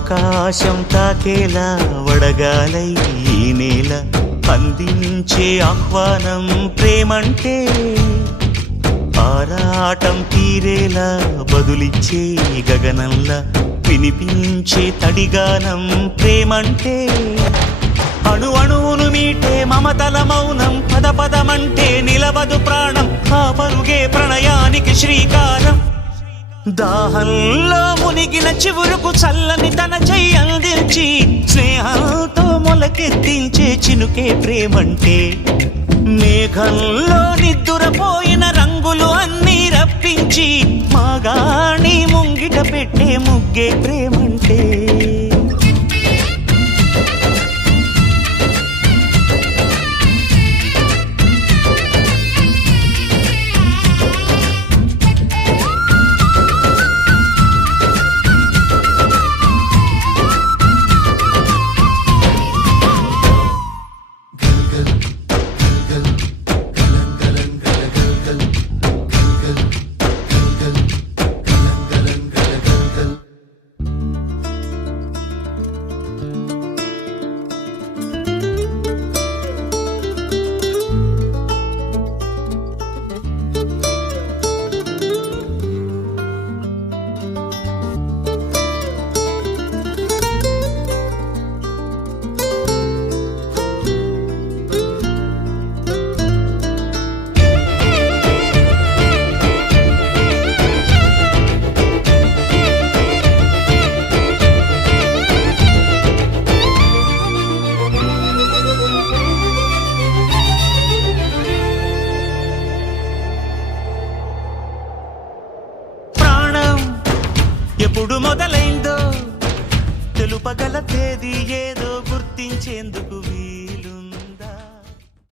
ఆకాశం తాకేలా వడగాలై ఈ నేల అందించే ఆహ్వానం ప్రేమంటే, ఆరాటం తీరేలా బదులిచ్చే గగనంలా వినిపించే తడిగానం ప్రేమంటే, అణు అణువును మీటే మమతల మౌనం పద పదమంటే నిలవదు ప్రాణం, ఆ పరుగే ప్రణయానికి శ్రీకారం. దాహంలో మునిగిన చివురుకు చల్లని తన చెయ్యి అందించి స్నేహంతో మొలకెత్తించే చినుకే ప్రేమంటే, మేఘంలో నిద్దురపోయిన రంగులు అన్నీ రప్పించి మాగాణి ముంగిట పెట్టే ముగ్గే ప్రేమంటే. ఎప్పుడు మొదలైందో తెలుపగల తేదీ ఏదో గుర్తించేందుకు వీలు